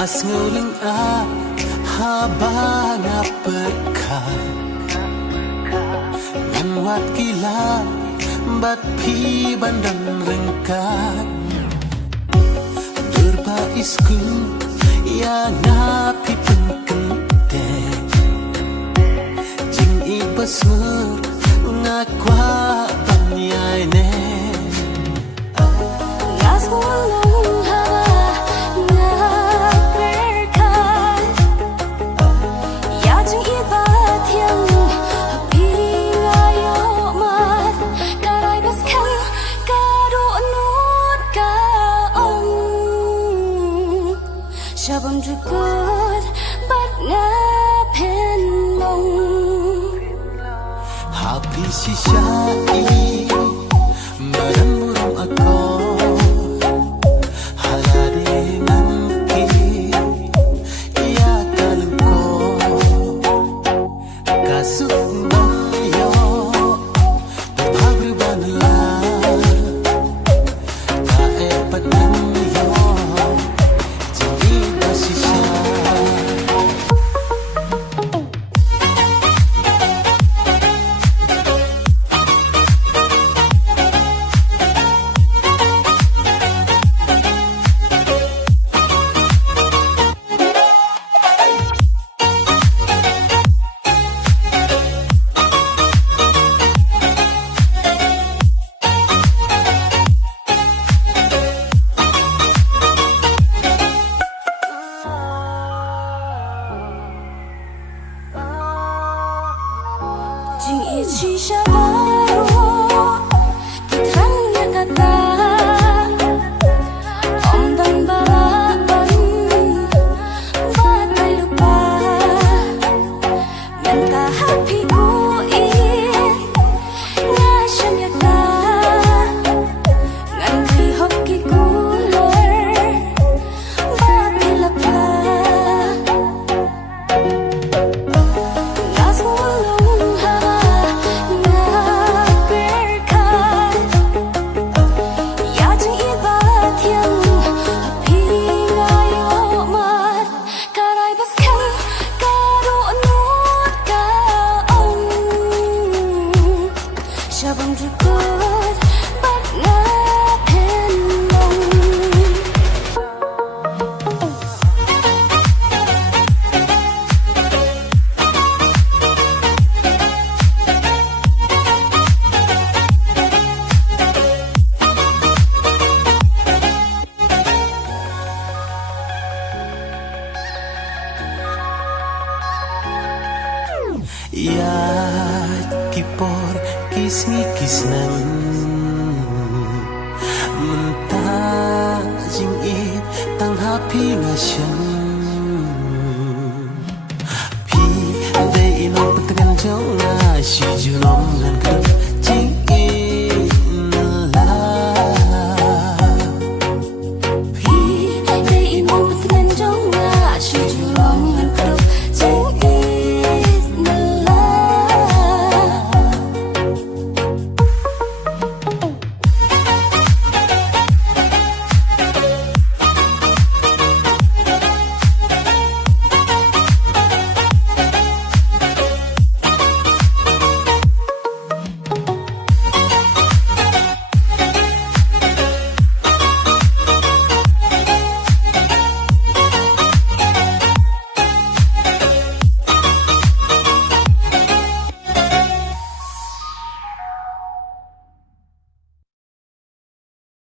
As nguling habang perkah Ngan wat gila bat pi bandan rengkat Durba isku ya ngapi pengkente Jing ibasur ngakwa banyai ne Ngas ngulung haba ngaperkat Ya jing ibat yang api ngayo mat Karai Baskhem kadu nut ka ong Shabam jukut bat ngapen long Hapi sisai Badan burung aku Halade ngangki Ya kalengko Kasuk mayo Pabri banla Kaepat nangyo Jadi basisya Jing ichi syabaru Terangnya kata Om dan balapan Bagai lupa Minta hatiku in Ngasam yata Ngan rihok kikuler Bagai lupa Ngas ngulung haba ngaperkat Ya jing ibat yang api ngayo mat Karai Baskhem kadu nut ka ong Shabang jukut bat ngapen long Ya kipor kismi kisnan Mentah jing it tang hapi ngasyan Pi day inong petekan jauh ngasy junom